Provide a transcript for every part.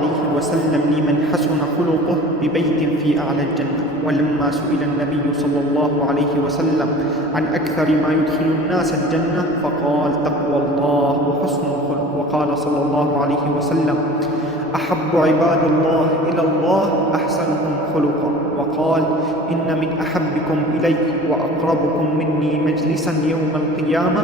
عليه وسلم لمن حسن خلقه ببيت في أعلى الجنة. ولما سئل النبي صلى الله عليه وسلم عن أكثر ما يدخل الناس الجنة فقال: تقوى الله وحسن الخلق. وقال صلى الله عليه وسلم: أحب عباد الله إلى الله أحسنهم خلقا. وقال: إن من أحبكم إلي وأقربكم مني مجلسا يوم القيامة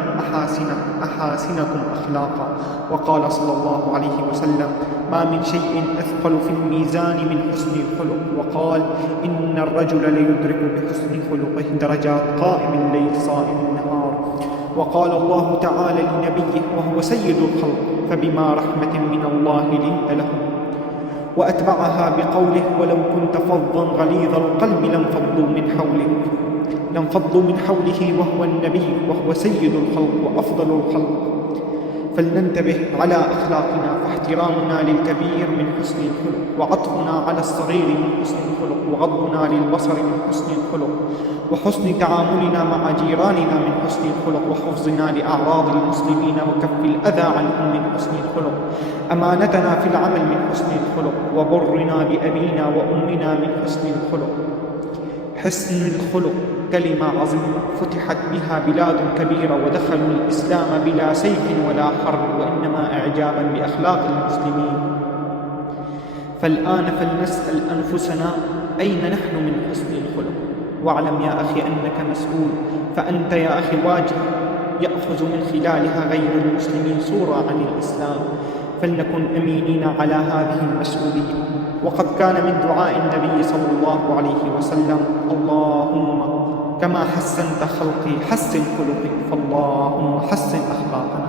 أحاسنكم أخلاقا. وقال صلى الله عليه وسلم: ما من شيء أثقل في الميزان من حسن الخلق. وقال: إن الرجل ليدرك بحسن خلقه درجات قائم الليل صائم النهار. وقال الله تعالى لنبيه وهو سيد الخلق: فبما رحمة من الله لنت لهم. وأتبعها بقوله: ولو كنت فظا غليظ القلب لانفضوا من حوله وهو النبي وهو سيد الخلق وأفضل الخلق. فلننتبه على أخلاقنا، فاحترامنا للكبير من حسن الخلق، وعطفنا على الصغير من حسن الخلق، وغضنا للبصر من حسن الخلق، وحسن تعاملنا مع جيراننا من حسن الخلق، وحفظنا لأعراض المسلمين وكف الأذى عنهم من حسن الخلق، أمانتنا في العمل من حسن الخلق، وبرنا بأبينا وأمنا من حسن الخلق. حسن الخلق كلمة عظيمة فتحت بها بلاد كبيرة ودخلوا الإسلام بلا سيف ولا حرب، وإنما إعجابا بأخلاق المسلمين. فالآن فلنسأل أنفسنا: أين نحن من حسن الخلق؟ واعلم يا أخي أنك مسؤول، فأنت يا أخي واجب يأخذ من خلالها غير المسلمين صورة عن الإسلام، فلنكن أمينين على هذه المسؤولية. وقد كان من دعاء النبي صلى الله عليه وسلم: اللهم كما حسنت خلقي حسن خلقي، فاللهم حسن أخلاقنا.